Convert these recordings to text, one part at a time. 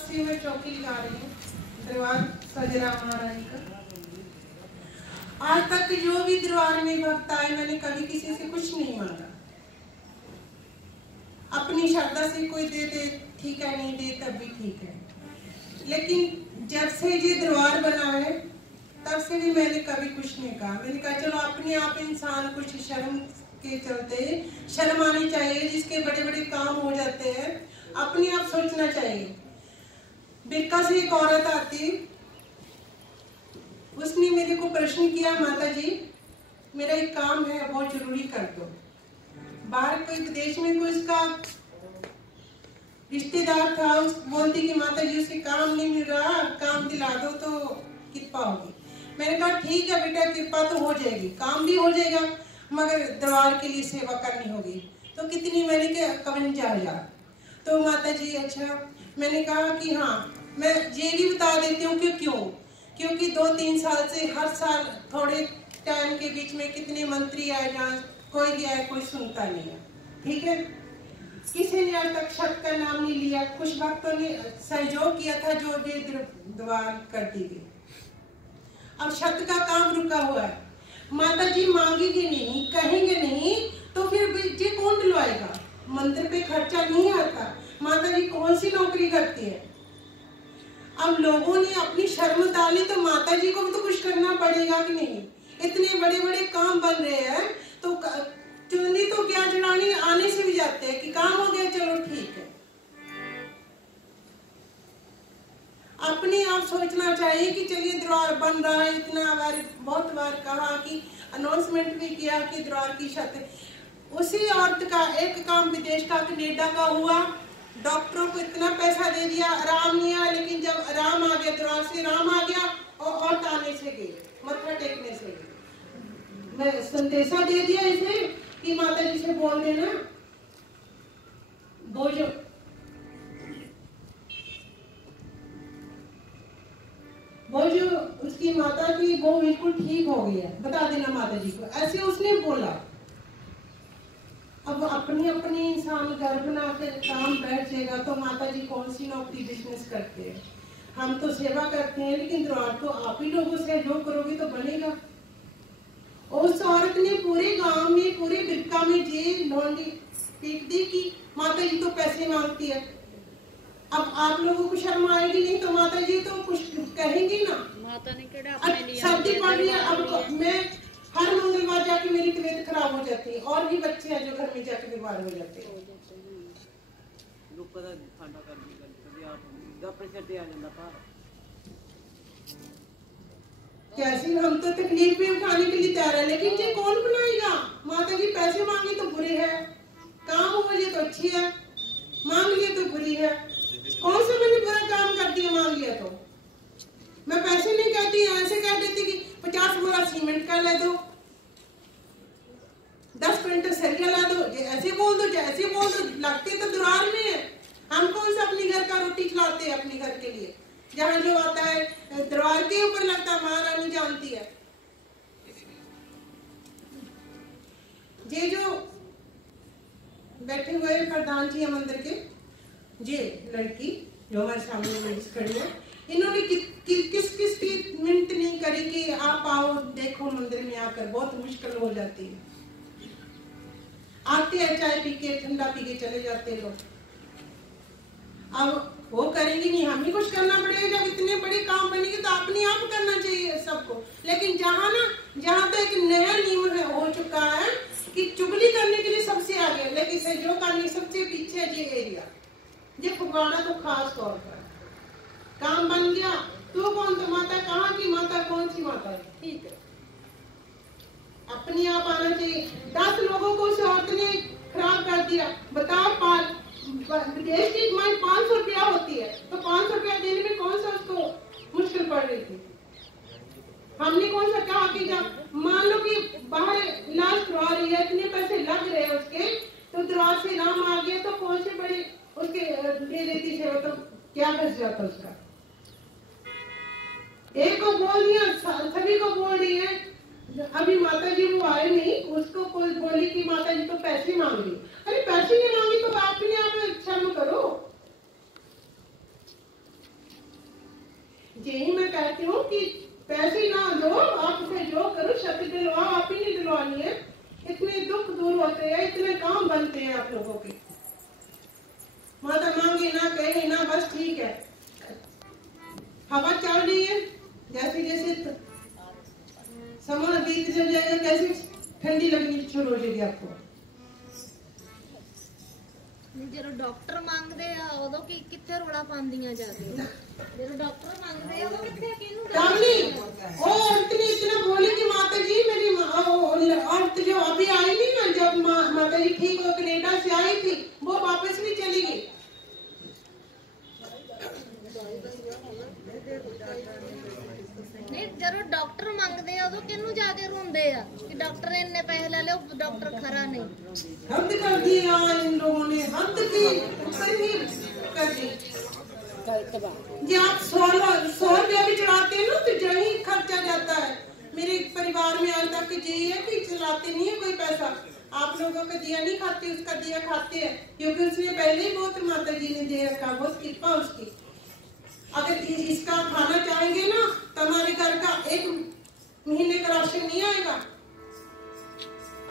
मैं चौकी लगा रही हूँ दरबार सजराम महारानी का। आज तक जो भी दरबार में भक्त आए, मैंने कभी किसी से कुछ नहीं मांगा। अपनी श्रद्धा से कोई दे दे ठीक है, नहीं दे तब भी ठीक है। लेकिन जब से ये दरबार बना है तब से भी मैंने कभी कुछ नहीं कहा। मैंने कहा चलो अपने आप इंसान कुछ शर्म के चलते शर्म आनी चाहिए। जिसके बड़े बड़े काम हो जाते हैं अपने आप सोचना चाहिए। बिरका से एक औरत आती, उसने मेरे को प्रश्न किया, माता जी मेरा एक काम है, बहुत जरूरी कर दो। बाहर कोई विदेश में कोई उसका रिश्तेदार था, उस बोलती कि माता जी उसे काम नहीं मिल रहा, काम दिला दो तो कृपा होगी। मैंने कहा ठीक है बेटा, कृपा तो हो जाएगी, काम भी हो जाएगा, मगर दरबार के लिए सेवा करनी होगी। तो कितनी? मैंने कहा 51,000। तो माता जी अच्छा। मैंने कहा कि हाँ, मैं ये भी बता देती हूँ कि क्योंकि 2-3 साल से हर साल थोड़े टाइम के बीच में कितने मंत्री आए, जहाँ कोई भी आए कोई सुनता नहीं है। ठीक है, किसी ने आज तक छत का नाम नहीं लिया। कुछ भक्तों ने सहयोग किया था जो भी दरबार कर दी गई। अब छत का काम रुका हुआ है। माता जी मांगेगी नहीं, कहेंगे नहीं तो फिर जी कौन दिलवाएगा? मंदिर पे खर्चा नहीं आता। माता जी कौन सी नौकरी करती है? अब लोगों ने अपनी शर्म डाली तो माता जी को भी तो कुछ करना पड़ेगा कि नहीं? इतने बड़े बड़े काम बन रहे हैं तो चुन्नी तो क्या चढ़ानी आने से भी जाते हैं कि काम हो गया चलो ठीक है। अपने आप सोचना चाहिए कि चलिए दरबार बन रहा है। इतना बार बहुत बार कहा कि अनाउंसमेंट भी किया कि दरबार की छत। उसी औरत का एक काम विदेश का कनेडा का हुआ, डॉक्टरों को इतना पैसा दे दिया, आराम नहीं आया। लेकिन जब आराम आ गया, दरबार से आराम आ गया और ताने से गई, मत्था टेकने से गई। मैं संदेशा दे दिया इसे कि माता जी से बोल देना, वो जो उसकी माता थी वो बिल्कुल ठीक हो गई है, बता देना माता जी को। ऐसे उसने बोला। अब अपनी अपनी इंसान घर बना के काम बैठ जाएगा तो माता जी कौन सी नौकरी बिजनेस करते हैं? हम तो सेवा करते हैं, लेकिन दरबार तो आप ही लोगों से सहयोग करोगे तो बनेगा। उस औरत ने पूरे गांव में, पूरे बिरका में ये लौंडी पीट दी कि माता जी तो पैसे मांगती है। अब आप लोगों को शर्म आएगी नहीं तो माता जी तो कुछ कहेंगी ना। माता ने सर्दी पड़ रही है, अब मैं हर मंगलवार जाके मेरी तबीयत खराब हो जाती है, और भी बच्चे हैं जो घर में जाके बीमार हो जाते हैं। कैसी हम तो तकलीफ भी उठाने के लिए तैयार है, लेकिन ये कौन बनाएगा? माता जी पैसे मांगे तो बुरे है, काम हो जाए तो अच्छी है, मांग लिए तो बुरी है। कौन सा मैंने बुरा काम कर दिया मांग लिया तो? मैं पैसे नहीं कहती, ऐसे कह देती कि 50 बोरा सीमेंट का ले दो, 10 क्विंटल सरिया ला दो, ऐसे बोल दो, जैसे बोल दो। लगते तो दरबार में है, हम कौन सा अपने घर का रोटी खिलाते हैं अपने घर के लिए? जहाँ जो आता है दरबार के ऊपर लगता है, महारानी जानती है। ये जो बैठे हुए प्रधान जी है मंदिर के, ये लड़की जो हमारे सामने लेडीज खड़ी है, इन्होंने किस की मिनट नहीं करी कि आप आओ देखो मंदिर में आकर। बहुत मुश्किल हो जाती है, आते हैं चाय पी के, ठंडा पी के चले जाते हैं लोग। अब वो करेंगे नहीं, हम ही कुछ करना पड़ेगा। जब इतने बड़े काम बनेंगे तो अपने आप करना चाहिए सबको। लेकिन जहाँ तो एक नया नियम हो चुका है कि चुगली करने के लिए सबसे आगे, लेकिन सहयोग करने सबसे पीछे है ये एरिया। ये फुगाना तो खास तौर पर काम बन गया तो कौन तो माता, कहाँ की माता, कौन सी माता है? ठीक है, अपने आप आना चाहिए। 10 लोगों को उस औरत ने खराब कर दिया। बताओ, देश की कमाई 500 रुपया होती है तो 500 रुपया देने में कौन सा उसको मुश्किल पड़ रही थी? हमने कौन सा कहा कि जब मान लो कि बाहर इलाज करवा रही है, इतने पैसे लग रहे हैं उसके, तो दरबार से नाम आ गया तो कौन से बड़े उसके दे देती सेवा, तो क्या बच जाता उसका? एक को बोल दिया, सभी को बोल रही है। अभी माता जी वो आए नहीं, उसको कोई बोली कि माता जी तो पैसे मांग रही। अरे पैसे नहीं मांगी तो अपने आप शर्म करो। यही मैं कहती हूँ कि पैसे ना दो, आप उसे जो करो छत दिलवाओ, आप ही नहीं दिलवानी है। इतने दुख दूर होते हैं, इतने काम बनते हैं आप लोगों के। माता मांगे ना कहे ना, बस ठीक है। हवा चल रही है, जैसे जैसे समय बीत जाएगा कैसे ठंडी लगनी शुरू हो जाएगी आपको। ਜਦੋਂ ਡਾਕਟਰ ਮੰਗਦੇ ਆ ਉਦੋਂ ਕੀ ਕਿੱਥੇ ਰੋਲਾ ਪਾਉਂਦੀਆਂ ਜਾ ਕੇ, ਜਦੋਂ ਡਾਕਟਰ ਮੰਗਦੇ ਆ ਉਹ ਕਿੱਥੇ ਕਿਹਨੂੰ कामनी ओ औरत ने इतना बोली कि माता जी मेरी औरत जो अभी आई थी ना, जब माता जी ठीक हो कनेडा से आई थी, वो वापस भी चली गई। नहीं ਜਦੋਂ ਡਾਕਟਰ ਮੰਗਦੇ ਆ ਉਦੋਂ ਕਿਹਨੂੰ ਜਾ ਕੇ ਰੋਂਦੇ ਆ ਕਿ ਡਾਕਟਰ ਨੇ ਇੰਨੇ ਪੈਸੇ ਲੈ ਲਏ, ਉਹ ਡਾਕਟਰ ਖਰਾ नहीं। हद कर दिया इन लोगों ने, हद की ऊपर ही कर दी। जी आप 100 रुपया भी चढ़ाते हैं ना तो यही खर्चा जाता है। मेरे परिवार में आज तक यही है कि चलाते नहीं है कोई पैसा। आप लोगों का दिया नहीं खाते, उसका दिया खाते हैं, क्योंकि उसने पहले ही बहुत माता जी ने दे रखा, बहुत कृपा उसकी। अगर इसका खाना चाहेंगे ना तो हमारे घर का 1 महीने का राशन नहीं आएगा।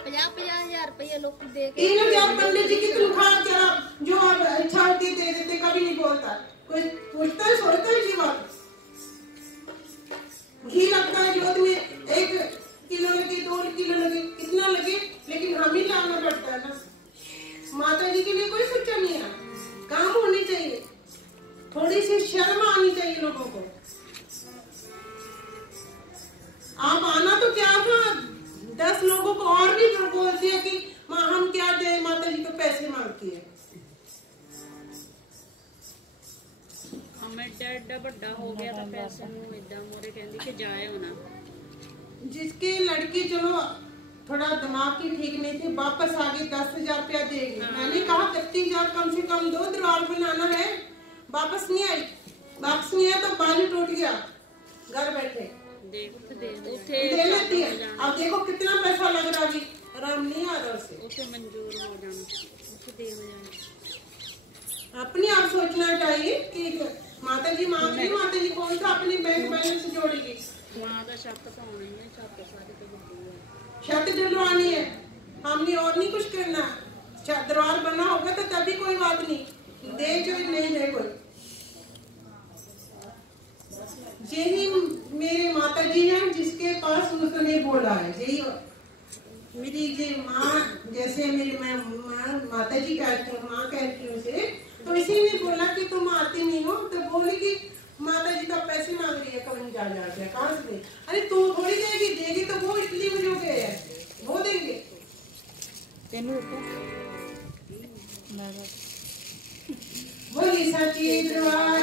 50,000 रुपये लोग दे के 3,000 पंडित जी की तनख्वाह जरा जो इच्छा होती है दे देते, कभी नहीं बोलता कोई, पूछता है सोचता है जी बात। घी लगता है जोत में 1 किलो लगे, 2 किलो लगे, कितना लगे, लेकिन हम ही लाना पड़ता है ना। माता जी के लिए कोई सोचा नहीं है। काम होनी चाहिए, थोड़ी सी शर्म आनी चाहिए लोगों को। आप आना तो क्या था, 10 लोगों को और भी बोलती है कि माँ हम क्या दे, माता जी तो पैसे मांगती है। हमें एडा बड़ा हो गया तो पैसे इदा मोरे कहती कि जाए होना। जिसकी लड़की चलो थोड़ा दिमाग की ठीक नहीं थी, वापस आगे 10,000 रुपया देगी। मैंने कहा 31,000 कम से कम दो, दरबार बनाना है। वापस नहीं आई, वापस नहीं आया तो बाजू टूट गया, घर बैठे दे लेती है। अब देखो कितना पैसा लग रहा, अभी आराम नहीं आ रहा उसे, उसे मंजूर हो जाना, उसे दे हो जाना। अपने आप सोचना चाहिए कि माता जी मांग रही, माता जी कौन सा अपनी बैंक बैलेंस जोड़ेगी। मां का छत पानी है, छत सारी तो बड़ी है, छत डलवानी है, हमने और नहीं कुछ करना। दरबार बना होगा तो तभी कोई बात नहीं, दे जो नहीं दे कोई। यही मेरे माता जी हैं जिसके पास उसने बोला है। यही मेरी ये माँ, जैसे मेरी मैं माता जी कहती हूँ, माँ कहती हूँ उसे, तो इसी ने बोला कि तुम आती नहीं हो, तो बोली कि माता जी का पैसे मांग रही है, कौन जा जाके कहाँ से। अरे तू थोड़ी देगी, देगी तो वो इटली में जो गए है वो देंगे। बोली सच्ची दरबार